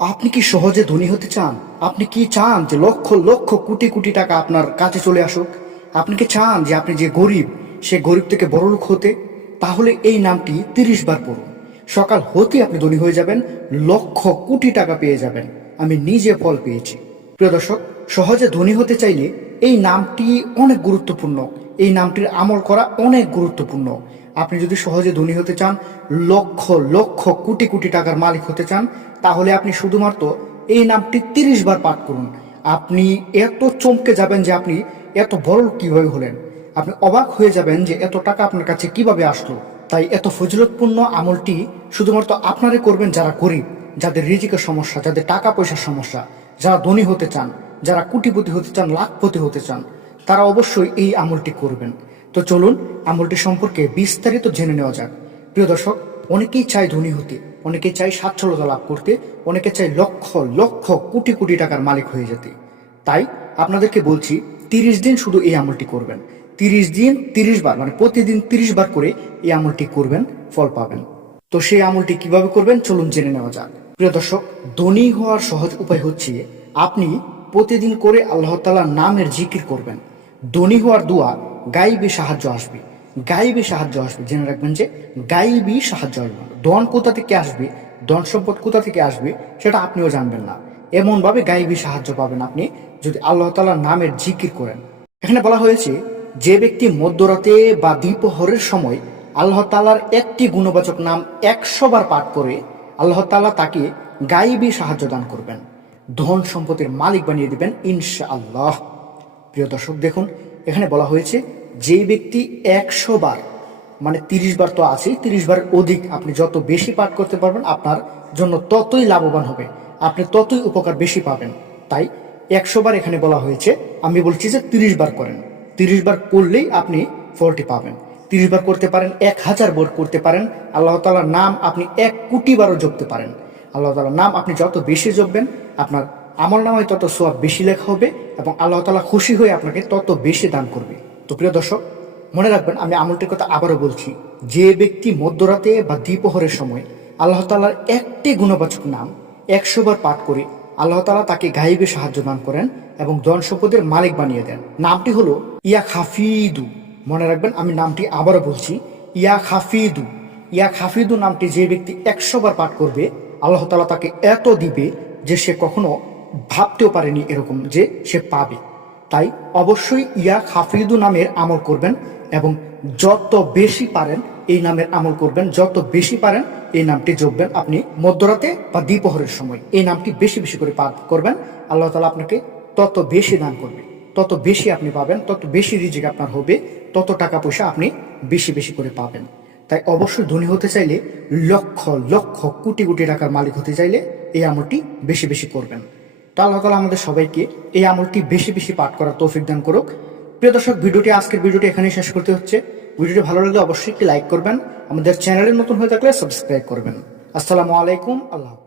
আপনি কি সহজে ধনী হতে চান? আপনি কি চান যে লক্ষ লক্ষ কোটি কোটি টাকা আপনার কাছে চলে আসুক? আপনি কি চান যে আপনি যে গরিব, সে গরিব থেকে বড়লোক হতে? তাহলে এই নামটি 30 বার পড়ুন। সকাল হতে আপনি ধনী হয়ে যাবেন, লক্ষ কোটি টাকা পেয়ে যাবেন। আমি নিজে ফল পেয়েছি। প্রিয় দর্শক, সহজে ধনী হতে চাইলে এই নামটি অনেক গুরুত্বপূর্ণ। এই নামটির আমল করা অনেক গুরুত্বপূর্ণ। আপনি যদি সহজে ধনী হতে চান, লক্ষ লক্ষ কোটি কোটি টাকার মালিক হতে চান, তাহলে আপনি শুধুমাত্র এই নামটি 30 বার পাঠ করুন। আপনি এত চমকে যাবেন যে আপনি এত বড় কিভাবে হলেন। আপনি অবাক হয়ে যাবেন যে এত টাকা আপনার কাছে কিভাবে আসলো। তাই এত ফজিলতপূর্ণ আমলটি শুধুমাত্র আপনারাই করবেন যারা গরিব, যাদের রিজিকের সমস্যা, যাদের টাকা পয়সার সমস্যা, যারা ধনী হতে চান, যারা কোটিপতি হতে চান, লাখপতি হতে চান, তারা অবশ্যই এই আমলটি করবেন। তো চলুন আমলটি সম্পর্কে বিস্তারিত জেনে নেওয়া যাক। প্রিয় দর্শক, অনেকেই চায় ধনী হতে, অনেকেই চায় স্বাচ্ছন্দ্যতা লাভ করতে, অনেকে চায় লক্ষ লক্ষ কোটি কোটি টাকার মালিক হয়ে যেতে। তাই আপনাদেরকে বলছি 30 দিন শুধু এই আমলটি করবেন। 30 দিন 30 বার, মানে প্রতিদিন 30 বার করে এই আমলটি করবেন, ফল পাবেন। তো সেই আমলটি কিভাবে করবেন চলুন জেনে নেওয়া যাক। প্রিয় দর্শক, ধনী হওয়ার সহজ উপায় হচ্ছে আপনি প্রতিদিন করে আল্লাহ তাআলার নামের জিকির করবেন। ধনী হওয়ার দোয়া গাইবী সাহায্য আসবে। গাইবী সাহায্য আসবে, জেনে রাখবেন যে গাইবী সাহায্য আসবে। ধন কোথা থেকে আসবে, ধন সম্পদ কোথা থেকে আসবে সেটা আপনিও জানবেন না। এমনভাবে গাইবী সাহায্য পাবেন আপনি যদি আল্লাহ তাআলার নামের জিকির করেন। এখানে বলা হয়েছে, যে ব্যক্তি মধ্যরাতে বা দ্বিপ্রহরের সময় আল্লাহ তাআলার একটি গুণবাচক নাম 100 বার পাঠ করে, আল্লাহ তাআলা তাকে গাইবী সাহায্য দান করবেন, ধন সম্পদের মালিক বানিয়ে দিবেন ইনশাআল্লাহ। প্রিয় দর্শক দেখুন, এখানে বলা হয়েছে যে ব্যক্তি 100 বার, মানে 30 বার তো আছেই, 30 বার অধিক আপনি যত বেশি পাঠ করতে পারবেন আপনার জন্য ততই লাভবান হবে, আপনি ততই উপকার বেশি পাবেন। তাই 100 বার এখানে বলা হয়েছে, আমি বলছি যে 30 বার করেন। 30 বার করলেই আপনি ফলটি পাবেন। 30 বার করতে পারেন, 1000 বার করতে পারেন। আল্লাহ তাআলার নাম আপনি 1 কোটি বারও জপতে পারেন। আল্লাহ তাআলার নাম আপনি যত বেশি জপবেন আপনার আমল নামায় তত সওয়াব বেশি লেখা হবে এবং আল্লাহ তাআলা খুশি হয়ে আপনাকে তত বেশি দান করবে। তো প্রিয় দর্শক, মনে রাখবেন, আমি আমলটির কথা আবারও বলছি, যে ব্যক্তি মধ্যরাতে বা দ্বিপ্রহরের সময় আল্লাহ তাআলার একটি গুণবাচক নাম 100 বার পাঠ করে আল্লাহ তাআলা তাকে গায়েবী সাহায্য দান করেন এবং ধন সম্পদের মালিক বানিয়ে দেন। নামটি হলো ইয়া খাফিদু। মনে রাখবেন, আমি নামটি আবারও বলছি, ইয়া খাফিদু। ইয়া খাফিদু নামটি যে ব্যক্তি 100 বার পাঠ করবে, আল্লাহ তাআলা তাকে এত দিবে যে সে কখনো ভাবতেও পারেনি এরকম যে সে পাবে। তাই অবশ্যই ইয়া হাফিদু নামের আমল করবেন এবং যত বেশি পারেন এই নামের আমল করবেন, যত বেশি পারেন এই নামটি জপবেন। আপনি মধ্যরাতে বা দ্বিপ্রহরের সময় এই নামটি বেশি বেশি করে পাঠ করবেন। আল্লাহ তাআলা আপনাকে তত বেশি দান করবে, তত বেশি আপনি পাবেন, তত বেশি রিজিক আপনার হবে, তত টাকা পয়সা আপনি বেশি বেশি করে পাবেন। তাই অবশ্যই ধনী হতে চাইলে, লক্ষ লক্ষ কোটি কোটি টাকার মালিক হতে চাইলে এই আমলটি বেশি বেশি করবেন। তো আল্লাহ তাআলা আমাদের সবাইকে এই আমলটি বেশি বেশি পাঠ করার তৌফিক দান করুক। প্রিয় দর্শক, আজকের ভিডিওটি এখানেই শেষ করতে হচ্ছে। ভিডিওটি ভালো লাগলে অবশ্যই একটি লাইক করবেন, আমাদের চ্যানেলে নতুন হয়ে থাকলে সাবস্ক্রাইব করবেন। আসসালামু আলাইকুম, আল্লাহ।